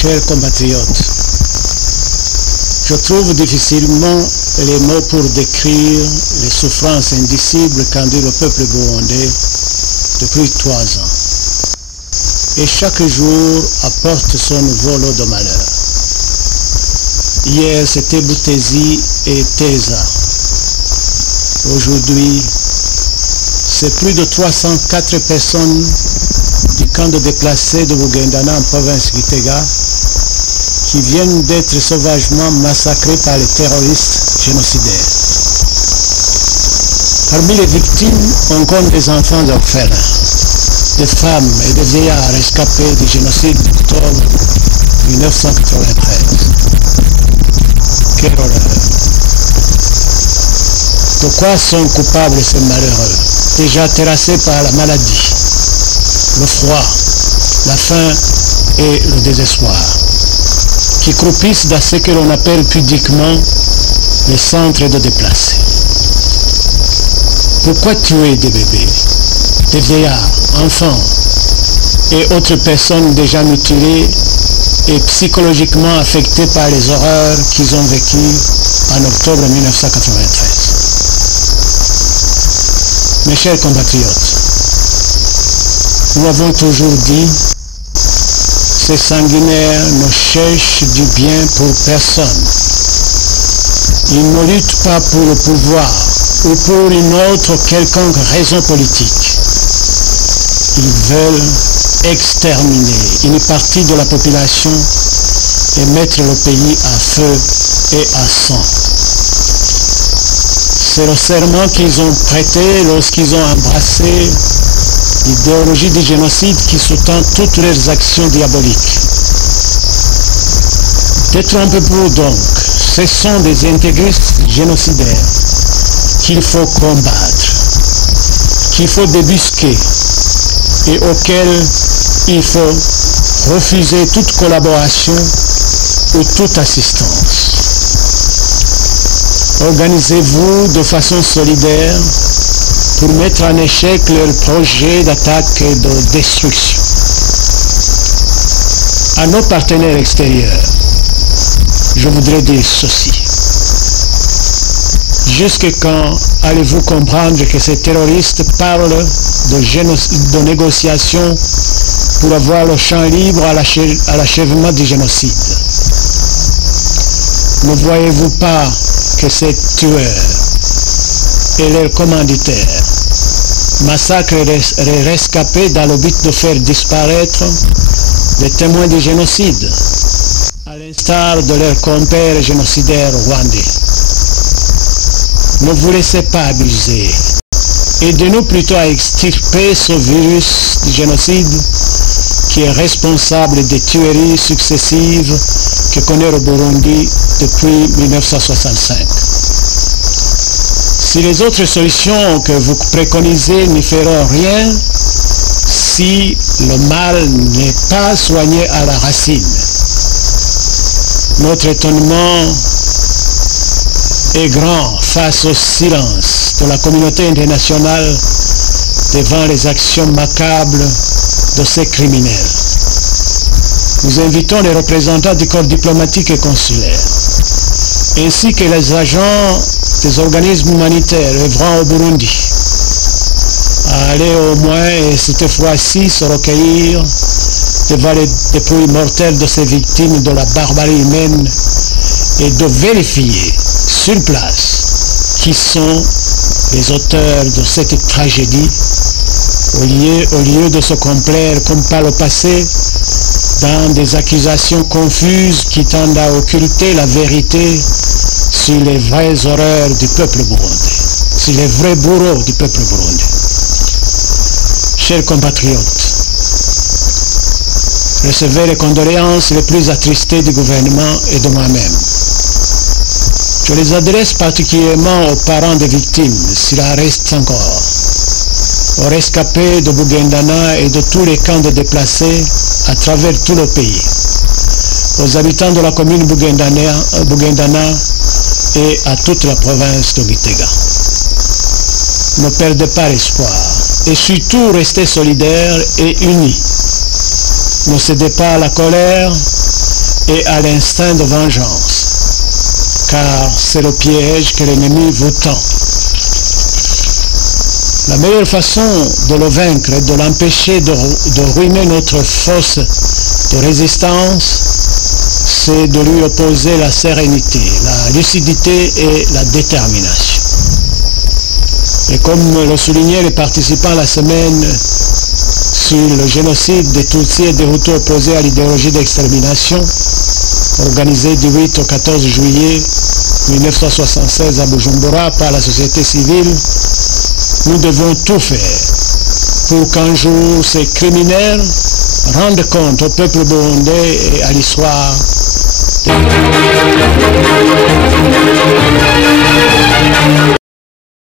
Chers compatriotes, je trouve difficilement les mots pour décrire les souffrances indicibles qu'endure le peuple burundais depuis 3 ans. Et chaque jour apporte son nouveau lot de malheur. Hier, c'était Boutezi et Teza. Aujourd'hui, c'est plus de 304 personnes du camp de déplacés de Bugendana en province Gitega qui viennent d'être sauvagement massacrés par les terroristes génocidaires. Parmi les victimes, on compte des enfants orphelins, des femmes et des vieillards escapés du génocide d'octobre 1993. Quelle horreur! De quoi sont coupables ces malheureux, déjà terrassés par la maladie, le froid, la faim et le désespoir, qui croupissent dans ce que l'on appelle pudiquement les centres de déplacés. Pourquoi tuer des bébés, des vieillards, enfants et autres personnes déjà mutilées et psychologiquement affectées par les horreurs qu'ils ont vécues en octobre 1993? Mes chers compatriotes, nous avons toujours dit, ces sanguinaires ne cherchent du bien pour personne. Ils ne luttent pas pour le pouvoir ou pour une autre quelconque raison politique. Ils veulent exterminer une partie de la population et mettre le pays à feu et à sang. C'est le serment qu'ils ont prêté lorsqu'ils ont embrassé l'idéologie du génocide qui sous-tend toutes leurs actions diaboliques. Détrompez-vous donc, ce sont des intégristes génocidaires qu'il faut combattre, qu'il faut débusquer et auxquels il faut refuser toute collaboration ou toute assistance. Organisez-vous de façon solidaire pour mettre en échec leurs projets d'attaque et de destruction. À nos partenaires extérieurs, je voudrais dire ceci. Jusque quand allez-vous comprendre que ces terroristes parlent de négociations pour avoir le champ libre à l'achèvement du génocide? Ne voyez-vous pas que ces tueurs et leurs commanditaires massacrent les rescapés dans le but de faire disparaître les témoins du génocide, à l'instar de leurs compères génocidaires rwandais? Ne vous laissez pas abuser. Aidez-nous plutôt à extirper ce virus du génocide qui est responsable des tueries successives que connaît le Burundi depuis 1965. Si les autres solutions que vous préconisez n'y feront rien, si le mal n'est pas soigné à la racine, notre étonnement est grand face au silence de la communauté internationale devant les actions macabres de ces criminels. Nous invitons les représentants du corps diplomatique et consulaire, ainsi que les agents des organismes humanitaires œuvrant au Burundi, à aller au moins, et cette fois-ci, se recueillir devant les dépouilles mortelles de ces victimes de la barbarie humaine et de vérifier sur place qui sont les auteurs de cette tragédie, au lieu de se complaire comme par le passé dans des accusations confuses qui tendent à occulter la vérité sur les vraies horreurs du peuple burundais, sur les vrais bourreaux du peuple burundais. Chers compatriotes, recevez les condoléances les plus attristées du gouvernement et de moi-même. Je les adresse particulièrement aux parents des victimes, s'il en reste encore, aux rescapés de Bugendana et de tous les camps de déplacés à travers tout le pays, aux habitants de la commune Bugendana et à toute la province de Gitega. Ne perdez pas l'espoir et surtout restez solidaires et unis. Ne cédez pas à la colère et à l'instinct de vengeance, car c'est le piège que l'ennemi vous tend. La meilleure façon de le vaincre et de l'empêcher de ruiner notre force de résistance, c'est de lui opposer la sérénité, la lucidité et la détermination. Et comme le soulignaient les participants la semaine sur le génocide des Tutsis et des Hutus opposés à l'idéologie d'extermination, organisée du 8 au 14 juillet 1976 à Bujumbura par la société civile, nous devons tout faire pour qu'un jour ces criminels rendent compte au peuple burundais et à l'histoire.